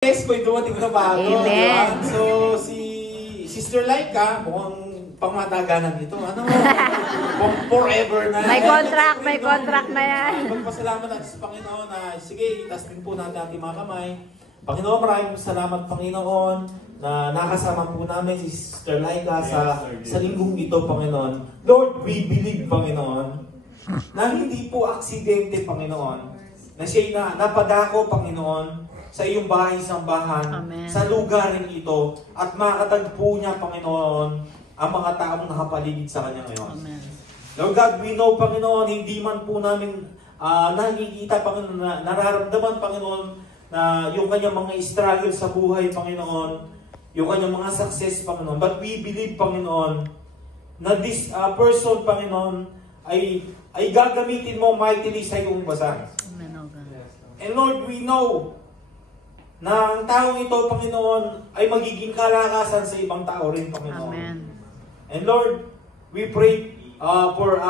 Yes, ko'y dumating na bago. Amen. Diba? So, si Sister Laika, mukhang pangmataganan ito. Ano? Forever na. May contract na yan. Magpasalamat natin sa Panginoon na, sige, tasmin po natin ating mga kamay. Panginoon, maraming salamat, Panginoon, na nakasama po namin si Sister Laika sa linggong ito, Panginoon. Lord, we believe, Panginoon, na hindi po aksidente, Panginoon, na siya'y napadako, Panginoon, sa iyong bahay-sambahan, sa lugarin ito, at makatagpo niya, Panginoon, ang mga taong nakapaligid sa Kanya ngayon. Amen. Lord God, we know, Panginoon, hindi man po namin nakikita, Panginoon, nararamdaman, Panginoon, na yung kanyang mga struggle sa buhay, Panginoon, yung kanyang mga success, Panginoon. But we believe, Panginoon, na this person, Panginoon, ay gagamitin mo mightily sa iyong basahan. And Lord, we know na ang taong ito, Panginoon, ay magiging kalakasan sa ibang tao rin, Panginoon. Amen. And Lord, we pray for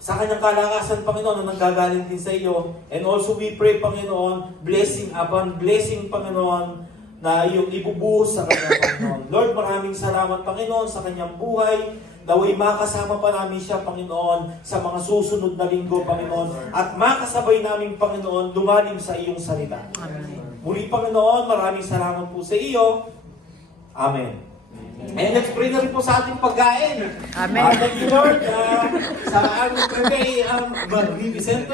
sa kanyang kalakasan, Panginoon, na nanggagaling din sa iyo. And also we pray, Panginoon, blessing upon blessing, Panginoon, na iyong ibubuhos sa kanyang Panginoon. Lord, maraming salamat, Panginoon, sa kanyang buhay. Naway makasama pa namin siya, Panginoon, sa mga susunod na linggo, Panginoon. At makasabay namin, Panginoon, lumalim sa iyong salita. Amen. Muli, Panginoon, maraming salamat po sa iyo. Amen. And let's pray na rin po sa ating pagkain. Amen. Thank you, Lord, sa aming pagkain, magnificent.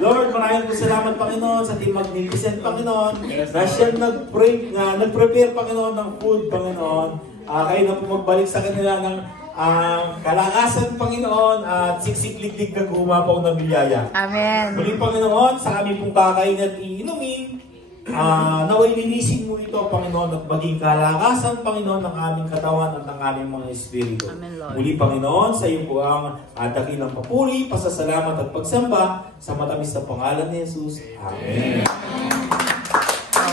Lord, maraming po salamat, Panginoon, sa ating magnificent, Panginoon, na siya nag-prepare, Panginoon, ng food, Panginoon. Kayo na po magbalik sa kanila ng kalakasan, Panginoon, at siksik-liglig na gumapaw na biyaya. Amen. Muli, Panginoon, sa aming pong kakain at iinumin, naway linisin mo ito, Panginoon, at maging kalakasan, Panginoon, ng aming katawan at ng aming mga espiritu. Amen, Lord. Muli, Panginoon, sa iyo po ang dakilang papuri, pasasalamat at pagsamba sa matamis na pangalan ni Jesus. Amen.